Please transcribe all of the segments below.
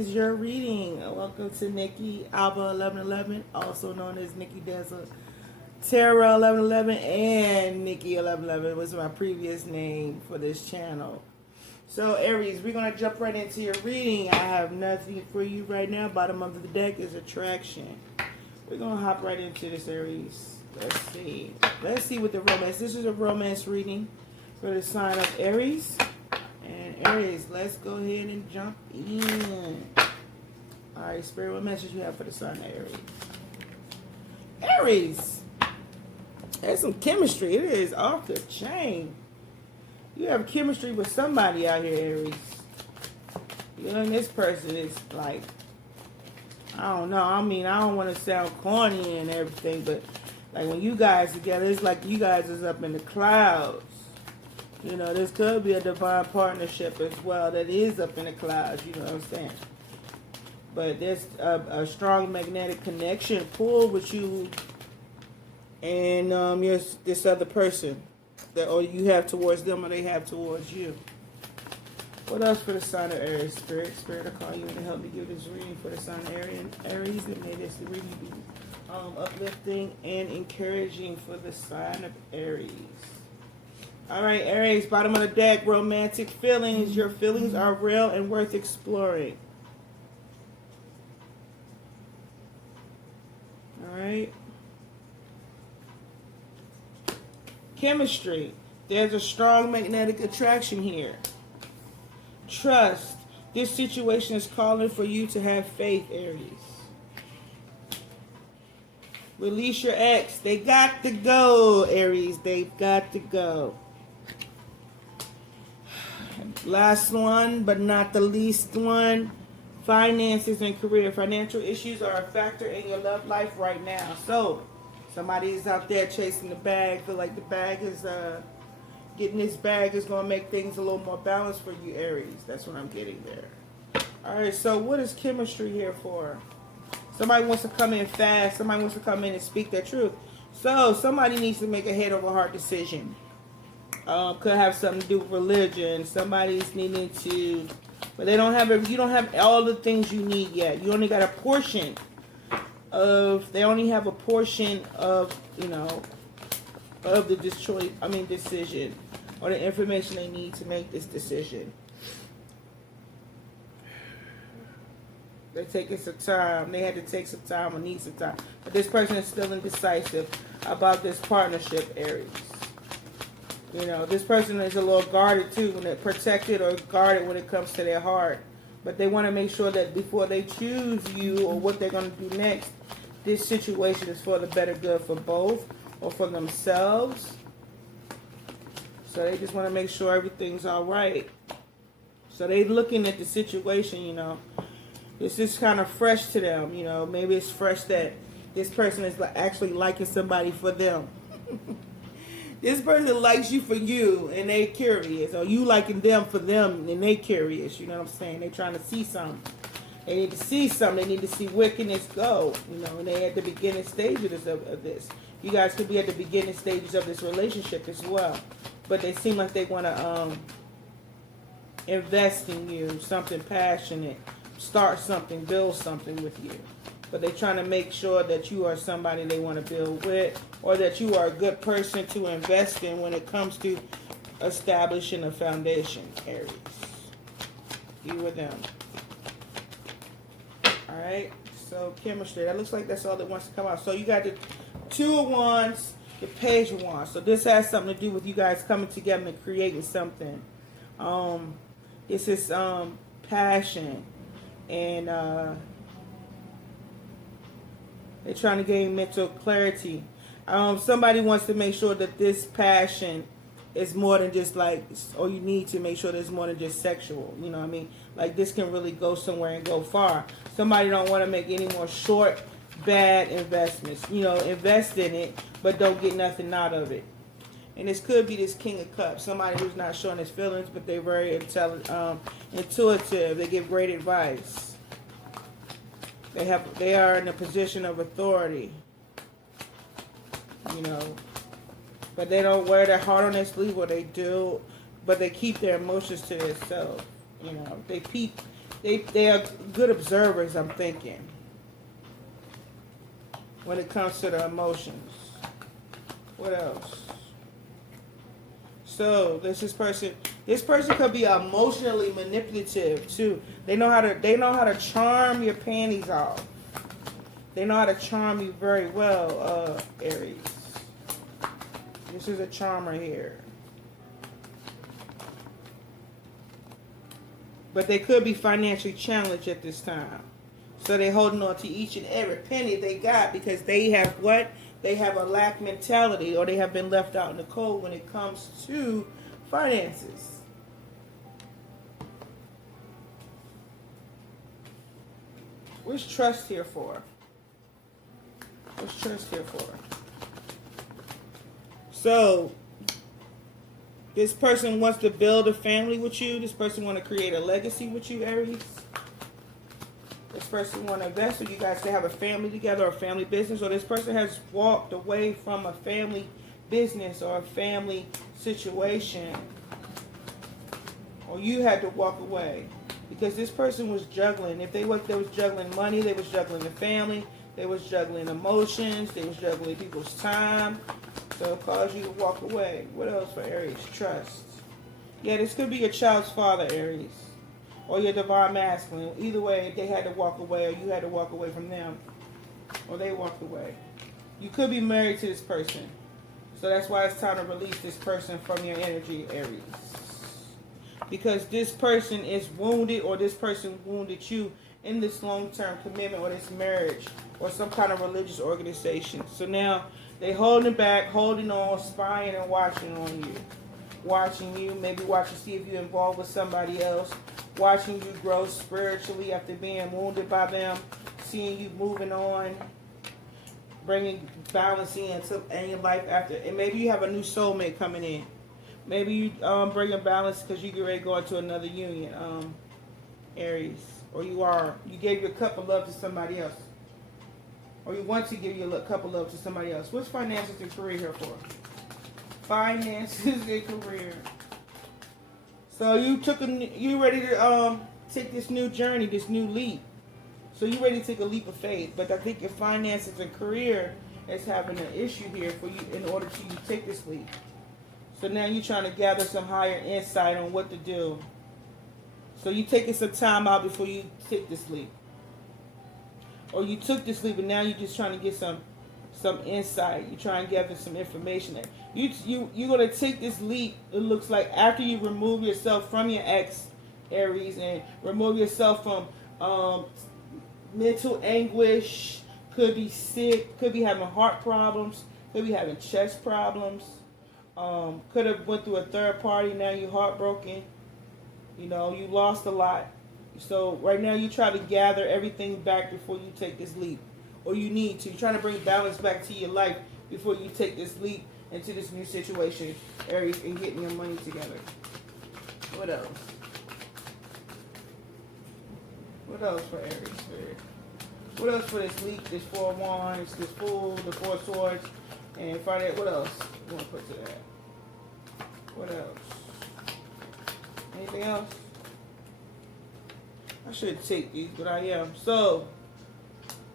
is your reading. Welcome to Nikki Alba 1111, also known as Nikki Desert Terra 1111, and Nikki 1111 was my previous name for this channel. So Aries, we're going to jump right into your reading. I have nothing for you right now. Bottom of the deck is attraction. We're going to hop right into this, Aries. Let's see. Let's see what the romance. This is a romance reading for the sign of Aries. And Aries, let's go ahead and jump in. Alright, Spirit, what message you have for the sign of Aries? Aries! There's some chemistry. It is off the chain. You have chemistry with somebody out here, Aries. You and this person is like, I don't know. I mean, I don't want to sound corny and everything, but like when you guys together, it's like you guys is up in the clouds. You know, this could be a divine partnership as well that is up in the clouds, you know what I'm saying? But there's a strong magnetic connection pull with you and this other person that or you have towards them or they have towards you. What else for the sign of Aries? Spirit, I call you in to help me give this reading for the sign of Aries, and may this reading be uplifting and encouraging for the sign of Aries. All right, Aries, bottom of the deck, romantic feelings. Your feelings are real and worth exploring. All right. Chemistry. There's a strong magnetic attraction here. Trust. This situation is calling for you to have faith, Aries. Release your ex. They got to go, Aries. They've got to go. Last one, but not the least one. Finances and career. Financial issues are a factor in your love life right now. So, somebody is out there chasing the bag. Feel like the bag is, getting this bag is going to make things a little more balanced for you, Aries. That's what I'm getting there. All right, so what is chemistry here for? Somebody wants to come in fast. Somebody wants to come in and speak their truth. So, somebody needs to make a head over heart decision. Could have something to do with religion. Somebody's needing to, but they don't have you don't have all the things you need yet. You only got a portion of. They only have a portion of of the decision or the information they need to make this decision. They're taking some time. They had to take some time or need some time. But this person is still indecisive about this partnership, Aries. You know, this person is a little guarded too, when they're protected or guarded when it comes to their heart. But they want to make sure that before they choose you or what they're going to do next, this situation is for the better good for both or for themselves. So they just want to make sure everything's all right. So they're looking at the situation, This is kind of fresh to them, Maybe it's fresh that this person is actually liking somebody for them. This person likes you for you, and they curious. Or you liking them for them, and they curious. You know what I'm saying? They trying to see something. They need to see something. They need to see where can this go. And they at the beginning stages of this. You guys could be at the beginning stages of this relationship as well. But they seem like they want to invest in you, something passionate, start something, build something with you. But they're trying to make sure that you are somebody they want to build with, or that you are a good person to invest in when it comes to establishing a foundation, Aries. You or them. Alright, so chemistry. That looks like that's all that wants to come out. So you got the Two of Wands, the Page of Wands. So this has something to do with you guys coming together and creating something. This is passion. And they're trying to gain mental clarity. Somebody wants to make sure that this passion is more than just or you need to make sure there's more than just sexual. You know what I mean? Like this can really go somewhere and go far. Somebody don't want to make any more short, bad investments. Invest in it, but don't get nothing out of it. And this could be this King of Cups. Somebody who's not showing his feelings, but they're very intuitive. They give great advice. They are in a position of authority, but they don't wear their heart on their sleeve, or they do, but they keep their emotions to themselves. They They are good observers, I'm thinking, when it comes to the emotions. What else? So this person. This person could be emotionally manipulative too. They know how to charm your panties off. They know how to charm you very well, Aries. This is a charmer here. But they could be financially challenged at this time. So they're holding on to each and every penny they got because they have what? They have a lack mentality, or they have been left out in the cold when it comes to finances. What's trust here for? What's trust here for? So, this person wants to build a family with you. This person want to create a legacy with you, Aries. This person want to invest with you guys to have a family together, or a family business. Or this person has walked away from a family business or a family situation. Or you had to walk away. Because this person was juggling. If they was juggling money, they was juggling the family, they was juggling emotions, they was juggling people's time. So it caused you to walk away. What else for Aries? Trust. Yeah, this could be your child's father, Aries. Or your divine masculine. Either way, they had to walk away, or you had to walk away from them. Or they walked away. You could be married to this person. So that's why it's time to release this person from your energy, Aries. Because this person is wounded, or this person wounded you in this long-term commitment, or this marriage, or some kind of religious organization. So now they holding back, holding on, spying and watching on you. Watching you, maybe watching to see if you're involved with somebody else. Watching you grow spiritually after being wounded by them. Seeing you moving on. Bringing balance in your life after. And maybe you have a new soulmate coming in. Maybe you bring a balance because you get ready to go into another union, Aries. Or you gave your cup of love to somebody else. Or you want to give your cup of love to somebody else. What's finances and career here for? Finances and career. So you ready to take this new journey, this new leap. So you ready to take a leap of faith. But I think your finances and career is having an issue here for you in order to take this leap. So now you're trying to gather some higher insight on what to do. So you're taking some time out before you take this leap. Or you took this leap and now you're just trying to get some insight. You're trying to gather some information. You're going to take this leap, it looks like, after you remove yourself from your ex, Aries, and remove yourself from mental anguish, could be sick, could be having heart problems, could be having chest problems. Could have went through a third party. Now you're heartbroken. You lost a lot. So right now you try to gather everything back before you take this leap. Or you need to. You're trying to bring balance back to your life before you take this leap into this new situation, Aries, and getting your money together. What else? What else for Aries? What else for this leap, this Four of Wands, this Fool, the Four of Swords, and Friday? What else you want to put to that? What else? Anything else? I should take these, but I am. So,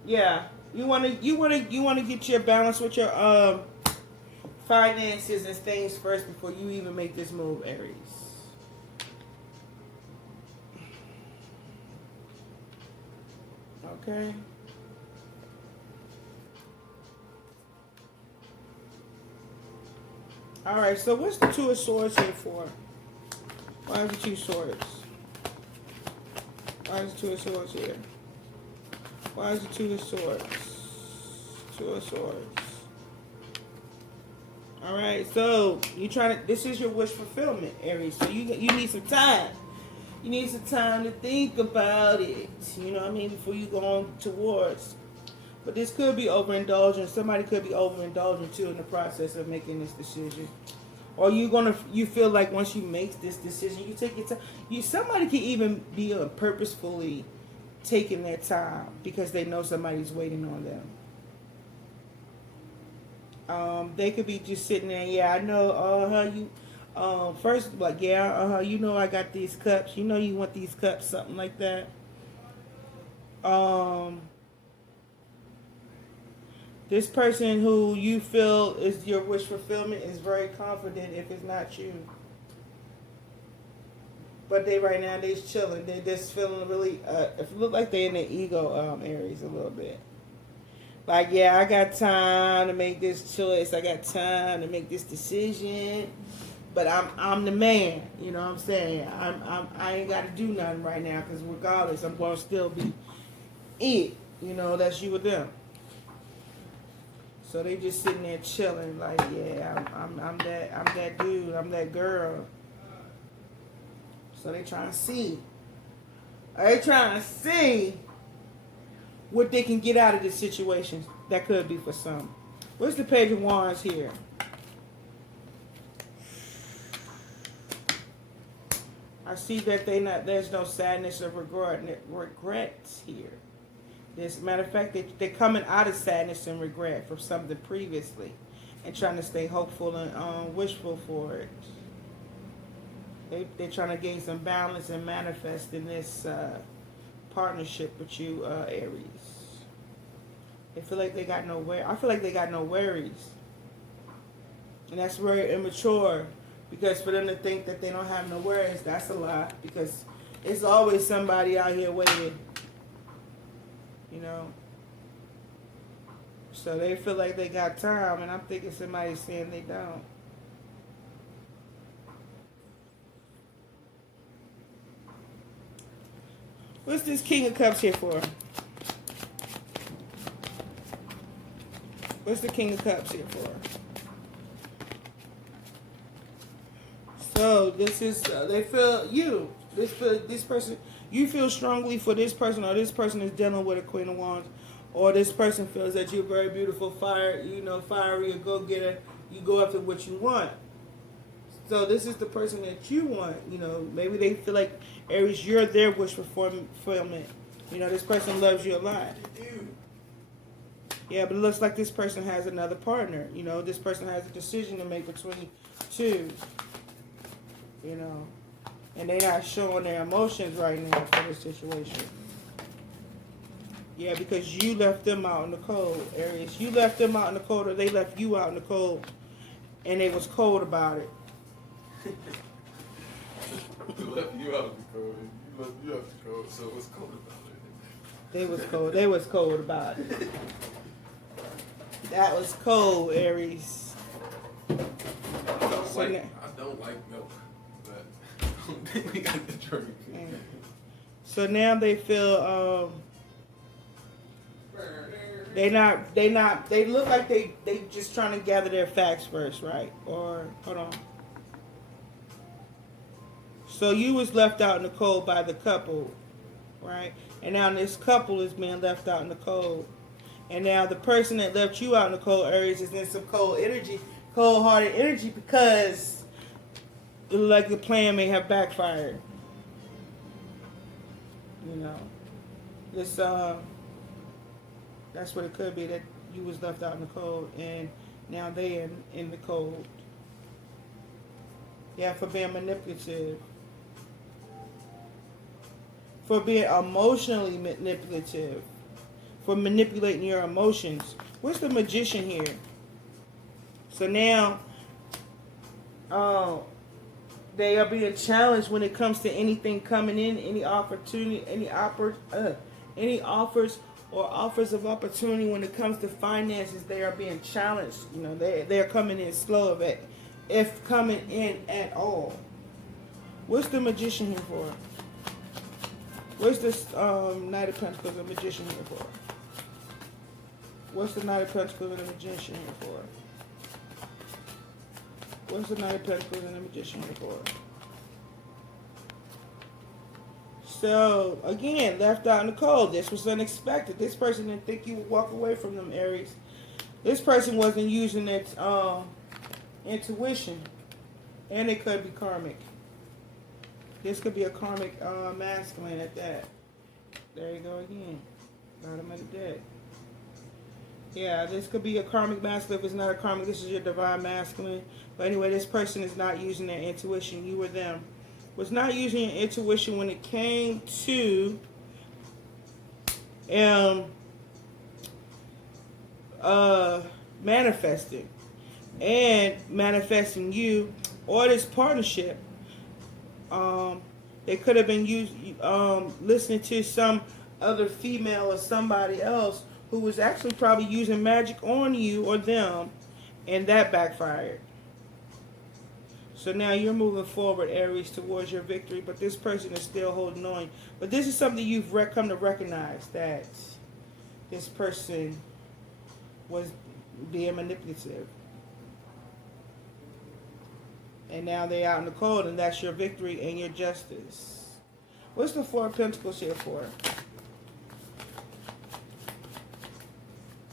yeah, you wanna get your balance with your finances and things first before you even make this move, Aries. Okay. All right, so what's the Two of Swords here for? Why is the Two Swords? Why is the Two of Swords here? Why is the Two of Swords? Two of Swords. All right, so this is your wish fulfillment, Aries. So you need some time. You need some time to think about it. You know what I mean? Before you go on towards. But this could be overindulgent. Somebody could be overindulgent too in the process of making this decision. Or you feel like once you make this decision, you take your time. Somebody can even be purposefully taking their time because they know somebody's waiting on them. They could be just sitting there. Yeah, I know. First, like, yeah, you know, I got these cups. You know, you want these cups, something like that. Um, this person who you feel is your wish fulfillment is very confident if it's not you. But they right now they's chilling. They just feeling really. If it look like they in their ego areas a little bit. Like, yeah, I got time to make this choice. I got time to make this decision. But I'm the man. You know what I'm saying? I ain't got to do nothing right now because regardless, I'm gonna still be it. You know, that's you with them. So they just sitting there chilling. Like, yeah, I'm that dude. I'm that girl. So they trying to see. They trying to see what they can get out of this situation. That could be for some. What's the Page of Wands here? I see that there's no sadness or regrets here. As a matter of fact, they're coming out of sadness and regret for something previously and trying to stay hopeful and wishful for it. They're trying to gain some balance and manifest in this partnership with you, Aries. They feel like they got no worries. I feel like they got no worries. And that's very immature. Because for them to think that they don't have no worries, that's a lie. Because it's always somebody out here waiting. You know? So they feel like they got time, and I'm thinking somebody's saying they don't. What's this King of Cups here for? What's the King of Cups here for? So this is they feel you. This person, you feel strongly for this person, or this person is dealing with a Queen of Wands, or this person feels that you're very beautiful, fiery, a go-getter. You go after what you want. So this is the person that you want. You know, maybe they feel like Aries, you're their wish fulfillment. You know, this person loves you a lot. Yeah, but it looks like this person has another partner. You know, this person has a decision to make between two. You know, and they're not showing their emotions right now for this situation. Yeah, because you left them out in the cold, Aries. You left them out in the cold, or they left you out in the cold, and they was cold about it. They left you out in the cold. You left you out in the cold, so what's cold about it? They was cold. They was cold about it. That was cold, Aries. I don't like milk, but we got the drink. So now they feel they look like they just trying to gather their facts first, right? Or hold on. So you was left out in the cold by the couple, right? And now this couple is being left out in the cold. And now the person that left you out in the cold, Aries, is in some cold-hearted energy because like the plan may have backfired. You know. This that's what it could be, that you was left out in the cold and now they in the cold. Yeah, for being manipulative. For being emotionally manipulative. For manipulating your emotions. What's the Magician here? So now, they are being challenged when it comes to anything coming in, any opportunity, any offers or offers of opportunity. When it comes to finances, they are being challenged. You know, they're coming in slow of it, if coming in at all. What's the Magician here for? What's this Knight of Pentacles and Magician here for? What's the Knight of Pentacles and the Magician here for? What's the Knight of Pentacles and the Magician here for? So, again, left out in the cold. This was unexpected. This person didn't think you would walk away from them, Aries. This person wasn't using its intuition. And it could be karmic. This could be a karmic masculine at that. There you go again. Bottom of the deck. Yeah, this could be a karmic masculine. If it's not a karmic, this is your divine masculine. But anyway, this person is not using their intuition. You or them was not using your intuition when it came to manifesting and manifesting you or this partnership. They could have been listening to some other female or somebody else who was actually probably using magic on you or them, and that backfired. So now you're moving forward, Aries, towards your victory, but this person is still holding on. But this is something you've come to recognize, that this person was being manipulative. And now they're out in the cold, and that's your victory and your justice. What's the Four of Pentacles here for?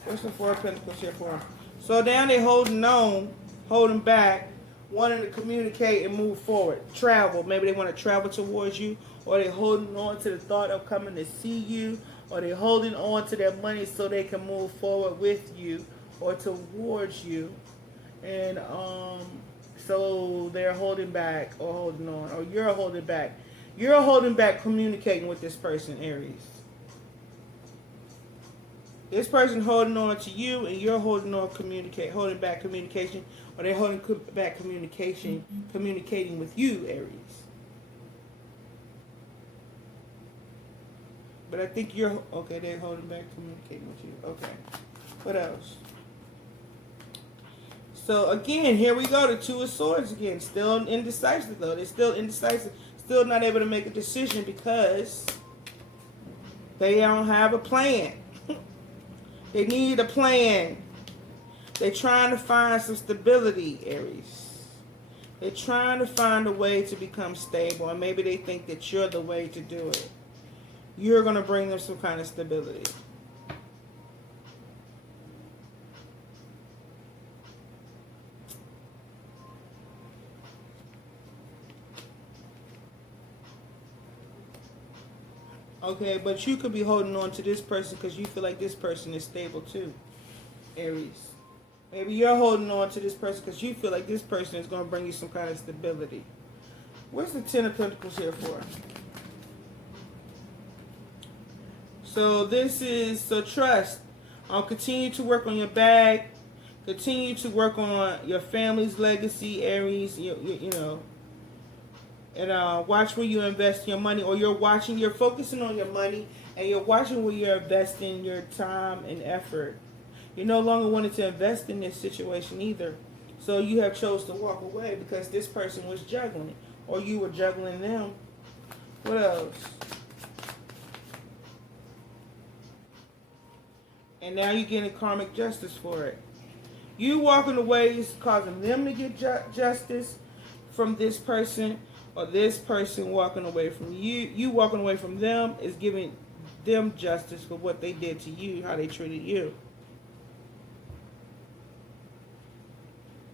What's the Four of Pentacles here for? So now they're holding on, holding back, wanting to communicate and move forward. Travel. Maybe they want to travel towards you, or they're holding on to the thought of coming to see you, or they're holding on to their money so they can move forward with you or towards you. And so they're holding back or holding on, or you're holding back. You're holding back communicating with this person, Aries. This person holding on to you, and you're holding back communication, or they're holding back communication, communicating with you, Aries. But I think they're holding back communicating with you. Okay. What else? So again, here we go, the Two of Swords again. Still indecisive though. They're still indecisive. Still not able to make a decision because they don't have a plan. They need a plan. They're trying to find some stability, Aries. They're trying to find a way to become stable, and maybe they think that you're the way to do it. You're going to bring them some kind of stability. Okay, but you could be holding on to this person because you feel like this person is stable too, Aries. Maybe you're holding on to this person because you feel like this person is going to bring you some kind of stability. What's the Ten of Pentacles here for? So this is, trust. Continue to work on your bag. Continue to work on your family's legacy, Aries. You know. And watch where you invest your money, or you're focusing on your money, and you're watching where you're investing your time and effort. You no longer wanted to invest in this situation either. So you have chose to walk away because this person was juggling, or you were juggling them. What else? And now you're getting karmic justice for it. You walking away is causing them to get justice from this person, or this person walking away from you. You walking away from them is giving them justice for what they did to you, how they treated you.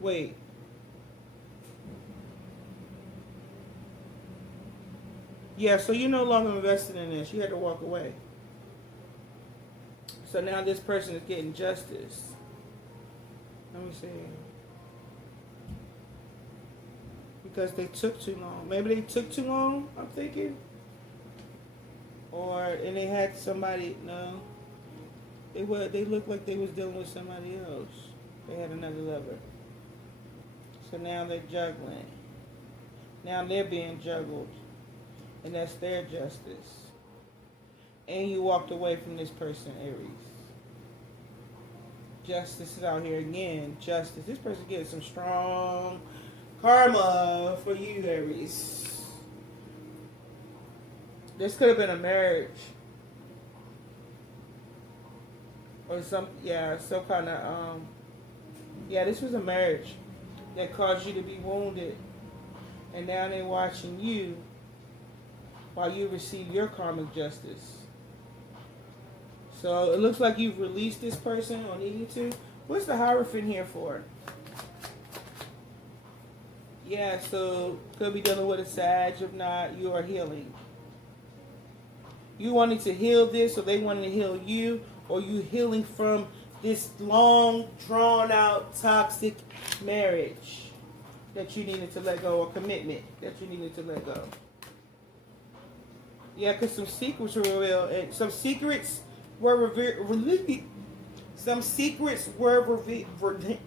Wait. Yeah, so you're no longer invested in this. You had to walk away. So now this person is getting justice. Let me see. Because they took too long. Maybe they took too long, I'm thinking. And they had somebody, no. They looked like they was dealing with somebody else. They had another lover. So now they're juggling. Now they're being juggled. And that's their justice. And you walked away from this person, Aries. Justice is out here again. Justice. This person getting some strong karma for you, Aries. This could have been a marriage. Or some kind of, this was a marriage that caused you to be wounded. And now they're watching you while you receive your karmic justice. So it looks like you've released this person or needing to. What's the Hierophant here for? Yeah, so could be dealing with a Sag. If not, you are healing. You wanting to heal this, or they wanting to heal you, or you healing from this long, drawn out, toxic marriage that you needed to let go, or commitment that you needed to let go. Yeah, because some secrets were revealed, and some secrets were revealed. Some secrets were revealed.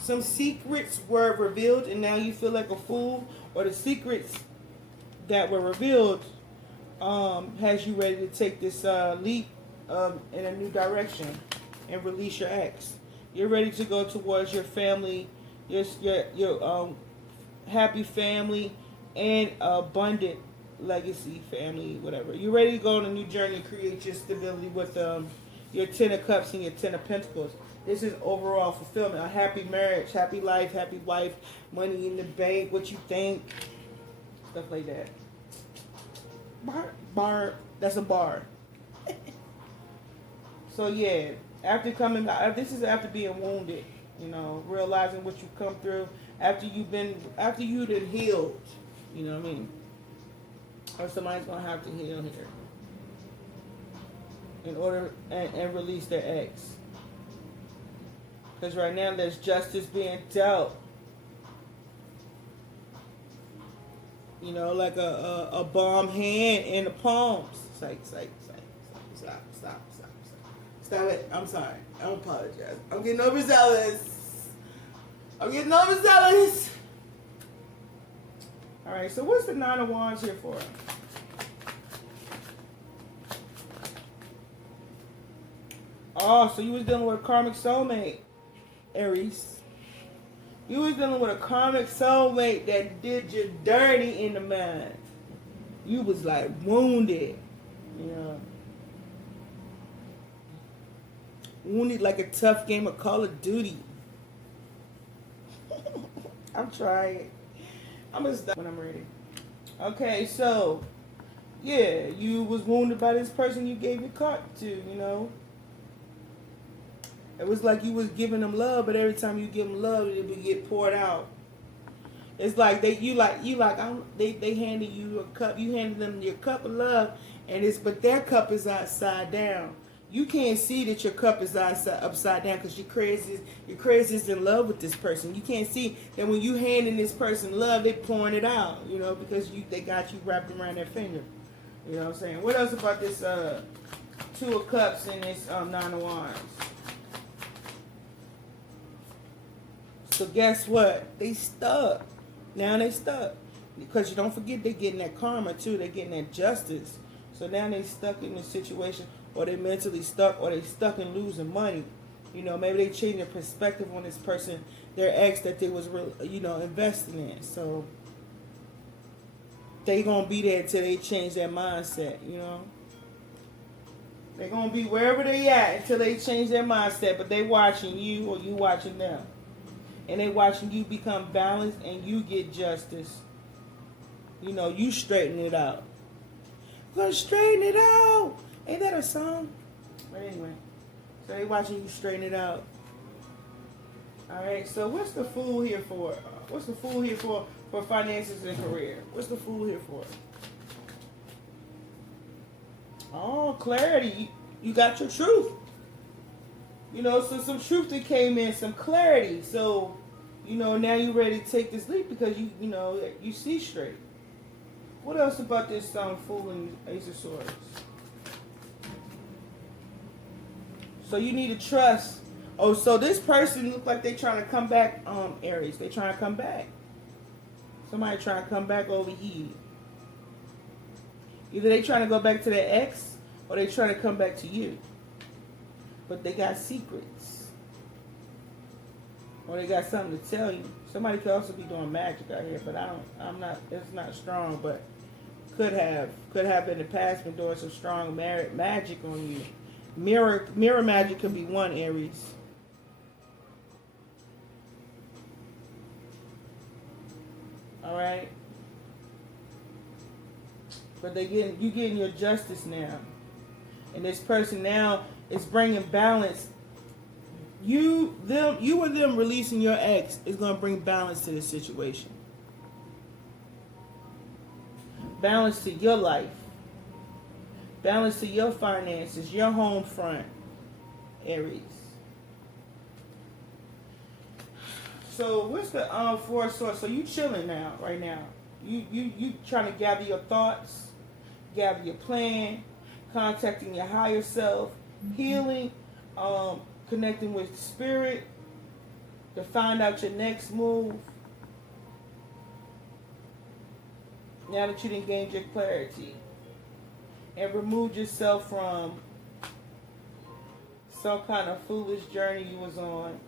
Some secrets were revealed, and now you feel like a fool, or the secrets that were revealed has you ready to take this leap in a new direction and release your ex. You're ready to go towards your family, your happy family, and abundant legacy family, whatever. You're ready to go on a new journey and create your stability with your 10 of Cups and your 10 of Pentacles. This is overall fulfillment, a happy marriage, happy life, happy wife, money in the bank, what you think, stuff like that. Bar, that's a bar. So yeah, after coming back, this is after being wounded, you know, realizing what you've come through, after you've healed, you know what I mean? Or somebody's gonna have to heal here in order and release their ex. Because right now there's justice being dealt. You know, like a bomb hand in the palms. Stop it. I'm sorry. I apologize. I'm getting overzealous. All right, so what's the Nine of Wands here for? Oh, so you was dealing with a karmic soulmate, Aries. You was dealing with a karmic soulmate that did you dirty in the mind. You was like wounded, you know. Wounded like a tough game of Call of Duty. I'm trying. I'm gonna stop when I'm ready. Okay, so yeah, you was wounded by this person you gave your card to, you know. It was like you was giving them love, but every time you give them love, it would get poured out. It's like they handed you a cup, you handed them your cup of love, but their cup is upside down. You can't see that your cup is upside down because you're crazy in love with this person. You can't see that when you handing this person love, they pouring it out, you know, because they got you wrapped around their finger. You know what I'm saying? What else about this Two of Cups and this Nine of Wands? So guess what? They stuck. Now they stuck. Because you don't forget they're getting that karma too. They're getting that justice. So now they stuck in this situation, or they mentally stuck, or they stuck in losing money. You know, maybe they changed their perspective on this person, their ex that they was, investing in. So they gonna be there till they change their mindset. You know, they gonna be wherever they at until they change their mindset. But they watching you, or you watching them, and they watching you become balanced, and you get justice. You know, you straighten it out. Gonna straighten it out. Ain't that a song? But anyway, so they watching you straighten it out. All right. So what's the Fool here for? What's the Fool here for finances and career? What's the Fool here for? Oh, clarity. You got your truth. You know, so some truth that came in, some clarity. So, you know, now you're ready to take this leap because you see straight. What else about this Fool and Ace of Swords? So you need to trust. Oh, so this person look like they trying to come back, Aries. They trying to come back. Somebody trying to come back over here. Either they trying to go back to their ex, or they trying to come back to you. But they got secrets. Or they got something to tell you. Somebody could also be doing magic out here, but it's not strong, but could have in the past been doing some strong magic on you. Mirror magic could be one, Aries. All right. But you getting your justice now. And this person now is bringing balance. You and them releasing your ex is going to bring balance to this situation. Balance to your life. Balance to your finances, your home front, Aries. So what's the Four of Swords? So you chilling now, right now. You trying to gather your thoughts, gather your plan, contacting your higher self, healing, connecting with spirit to find out your next move. Now that you done gained your clarity and removed yourself from some kind of foolish journey you was on.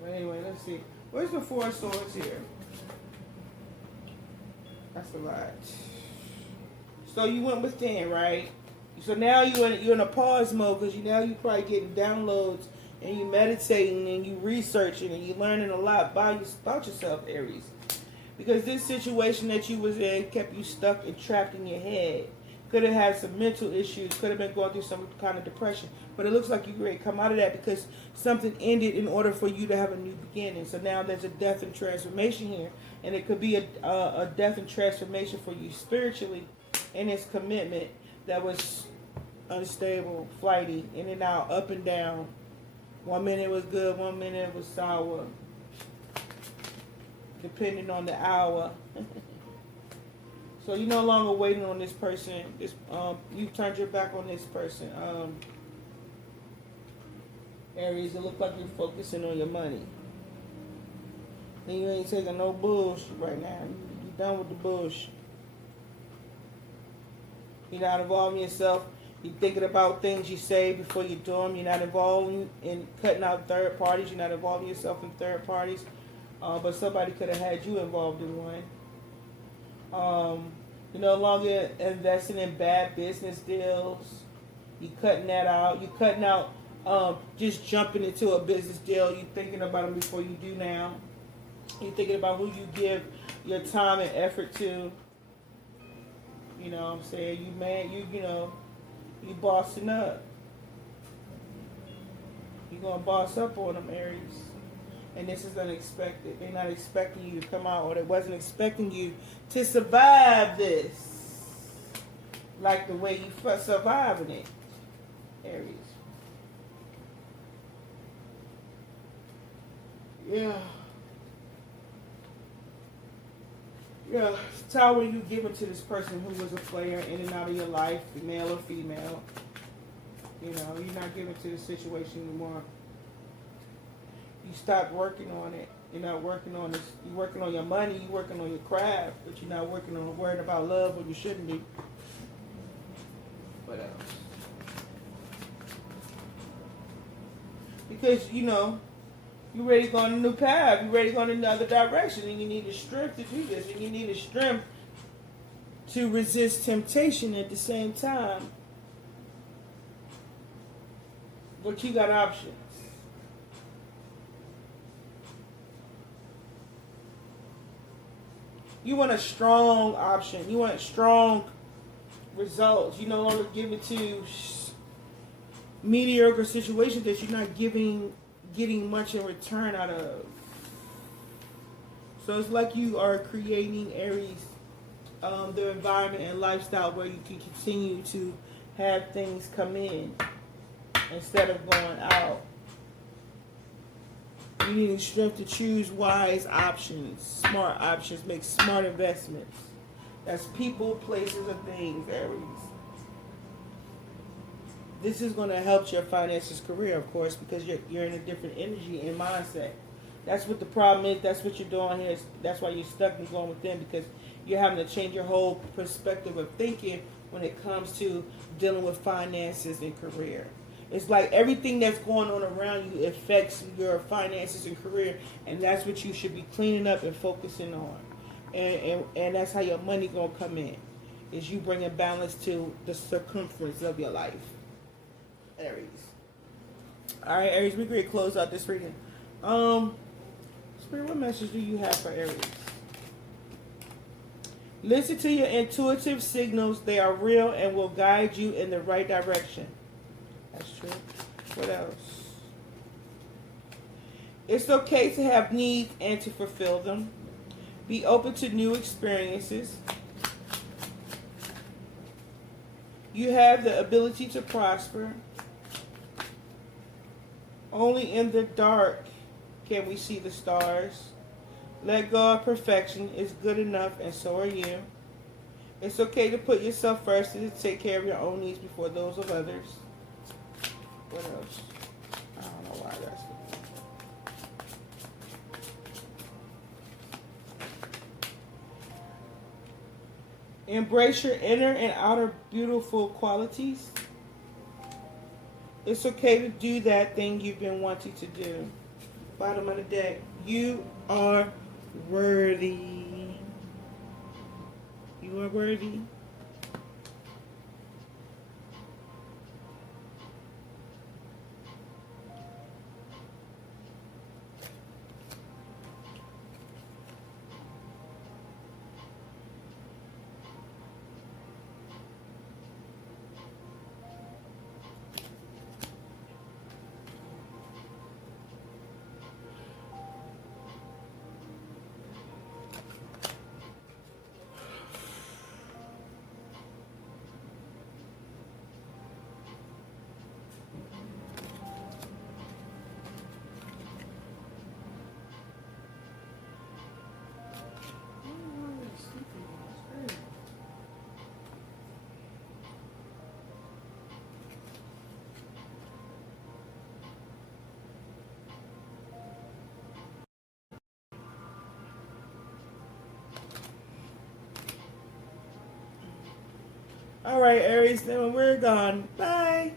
But anyway, let's see. Where's the Four of Swords here? That's a lot. So you went within, right? So now you're in a pause mode because you probably getting downloads and you meditating and you researching and you learning a lot about yourself, Aries. Because this situation that you was in kept you stuck and trapped in your head. Could have had some mental issues. Could have been going through some kind of depression. But it looks like you ready to come out of that because something ended in order for you to have a new beginning. So now there's a death and transformation here. And it could be a death and transformation for you spiritually in its commitment that was unstable, flighty, in and out, up and down. 1 minute was good, 1 minute it was sour. Depending on the hour. So you're no longer waiting on this person. You turned your back on this person. Aries, it looks like you're focusing on your money. And you ain't taking no bullshit right now. You're done with the bullshit. You're not involving yourself. You're thinking about things you say before you do them. You're not involving in cutting out third parties. You're not involving yourself in third parties. But somebody could have had you involved in one. You're no longer investing in bad business deals. You're cutting that out. You're cutting out just jumping into a business deal. You're thinking about them before you do now. You're thinking about who you give your time and effort to. You know what I'm saying? You bossing up. You're going to boss up on them, Aries. And this is unexpected. They're not expecting you to come out, or they wasn't expecting you to survive this like the way you surviving it, Aries. Yeah. Yeah. Tower you giving to this person who was a player in and out of your life, male or female. You know, you're not giving to the situation anymore. You stopped working on it. You're not working on this. You're working on your money. You're working on your craft, but you're not working on worrying about love when you shouldn't be. What else? Because you're ready to go on a new path. You're ready to go in another direction, and you need the strength to do this, and you need the strength to resist temptation at the same time. But you got options. You want a strong option. You want strong results. You no longer give it to mediocre situations that you're not getting much in return out of. So it's like you are creating, Aries, the environment and lifestyle where you can continue to have things come in instead of going out. You need the strength to choose wise options, smart options, make smart investments. That's people, places, and things, Aries. This is going to help your finances, career, of course, because you're in a different energy and mindset. That's what the problem is. That's what you're doing here. That's why you're stuck and going within, because you're having to change your whole perspective of thinking when it comes to dealing with finances and career. It's like everything that's going on around you affects your finances and career, and that's what you should be cleaning up and focusing on. And that's how your money gonna come in, is you bringing balance to the circumference of your life, Aries. All right, Aries, we're going to close out this reading. Spirit, what message do you have for Aries? Listen to your intuitive signals. They are real and will guide you in the right direction. That's true. What else? It's okay to have needs and to fulfill them. Be open to new experiences. You have the ability to prosper. Only in the dark Can we see the stars? Let go of perfection. It's good enough, and so are you. It's okay to put yourself first and to take care of your own needs before those of others. What else? I don't know why that's. Embrace your inner and outer beautiful qualities. It's okay to do that thing you've been wanting to do. Bottom of the deck. You are worthy. You are worthy. All right, Aries, then we're gone. Bye.